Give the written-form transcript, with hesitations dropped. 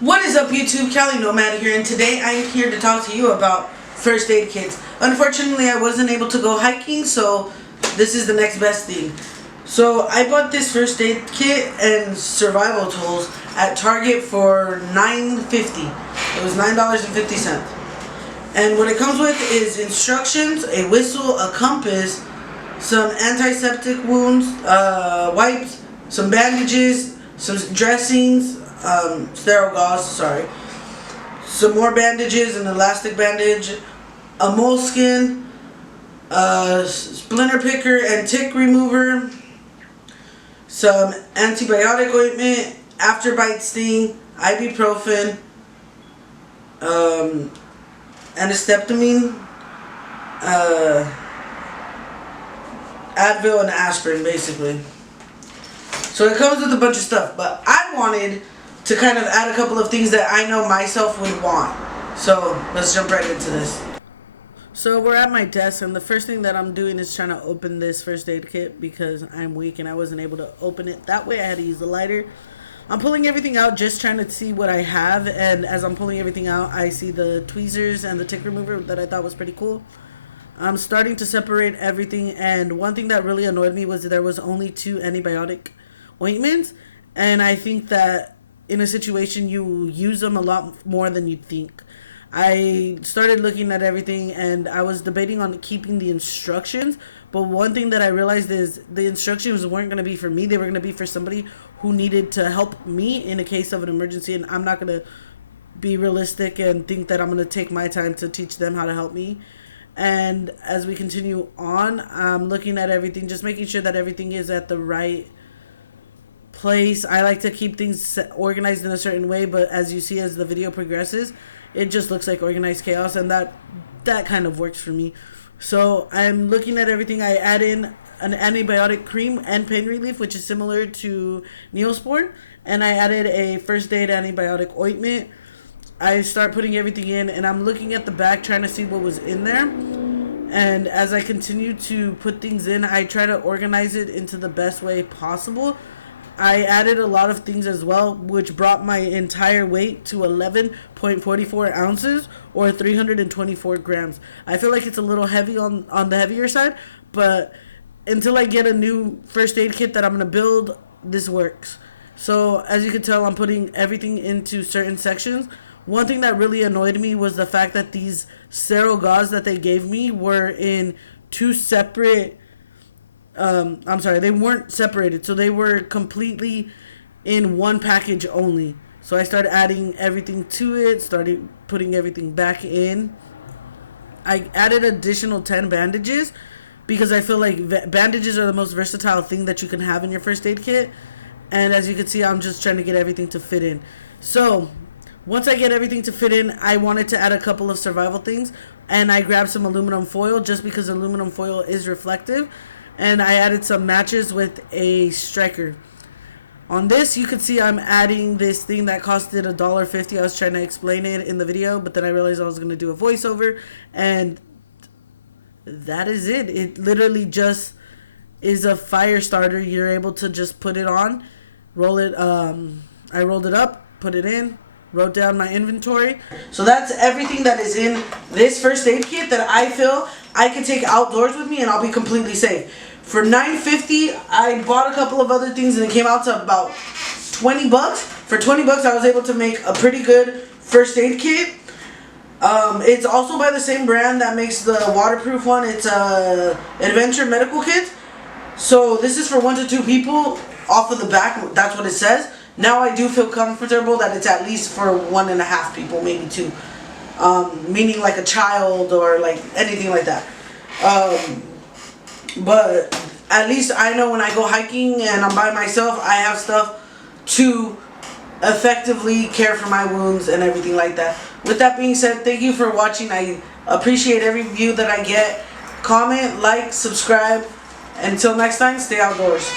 What is up, YouTube? Cali Nomad here, and today I'm here to talk to you about first aid kits. Unfortunately, I wasn't able to go hiking, so this is the next best thing. So I bought this first aid kit and survival tools at Target for $9.50. It was $9.50. And what it comes with is instructions, a whistle, a compass, some antiseptic wounds, wipes, some bandages, some dressings, sterile gauze, some more bandages, an elastic bandage, a moleskin, splinter picker and tick remover, some antibiotic ointment, afterbite sting, ibuprofen, antiseptamine, Advil and aspirin, basically. So it comes with a bunch of stuff, but I wanted to kind of add a couple of things that I know myself would want. So let's jump right into this. So we're at my desk, and the first thing that I'm doing is trying to open this first aid kit because I'm weak and I wasn't able to open it that way. I had to use a lighter. I'm pulling everything out, just trying to see what I have, and as I'm pulling everything out, I see the tweezers and the tick remover that I thought was pretty cool. I'm starting to separate everything, and one thing that really annoyed me was that there was only 2 antibiotic ointments, and I think that in a situation you use them a lot more than you'd think. I started looking at everything, and I was debating on keeping the instructions, but one thing that I realized is the instructions weren't going to be for me. They were going to be for somebody who needed to help me in a case of an emergency, and I'm not going to be realistic and think that I'm going to take my time to teach them how to help me. And as we continue on, I'm looking at everything, just making sure that everything is at the right place. I like to keep things organized in a certain way, but as you see, as the video progresses, it just looks like organized chaos, and that kind of works for me. So I'm looking at everything. I add in an antibiotic cream and pain relief, which is similar to Neosporin, and I added a first aid antibiotic ointment. I start putting everything in, and I'm looking at the back trying to see what was in there. And as I continue to put things in, I try to organize it into the best way possible. I added a lot of things as well, which brought my entire weight to 11.44 ounces or 324 grams. I feel like it's a little heavy on the heavier side, but until I get a new first aid kit that I'm going to build, this works. So as you can tell, I'm putting everything into certain sections. One thing that really annoyed me was the fact that these sterile gauze that they gave me were in 2 separate... they weren't separated, so they were completely in one package only. So I started adding everything to it, started putting everything back in. I added additional 10 bandages because I feel like bandages are the most versatile thing that you can have in your first aid kit. And as you can see, I'm just trying to get everything to fit in. So once I get everything to fit in, I wanted to add a couple of survival things, and I grabbed some aluminum foil just because aluminum foil is reflective. And I added some matches with a striker. On this, you can see I'm adding this thing that costed $1.50. I was trying to explain it in the video, but then I realized I was going to do a voiceover, and that is it. It literally just is a fire starter. You're able to just put it on, roll it. I rolled it up, put it in, wrote down my inventory. So that's everything that is in this first aid kit that I feel I can take outdoors with me and I'll be completely safe. For $9.50, I bought a couple of other things and it came out to about $20. For $20, I was able to make a pretty good first aid kit. It's also by the same brand that makes the waterproof one. It's Adventure Medical Kit. So this is for 1 to 2 people. Off of the back, that's what it says. Now I do feel comfortable that it's at least for 1.5 people, maybe 2. Meaning like a child or like anything like that. But at least I know when I go hiking and I'm by myself, I have stuff to effectively care for my wounds and everything like that. With that being said, thank you for watching. I appreciate every view that I get. Comment, like, subscribe. Until next time, stay outdoors.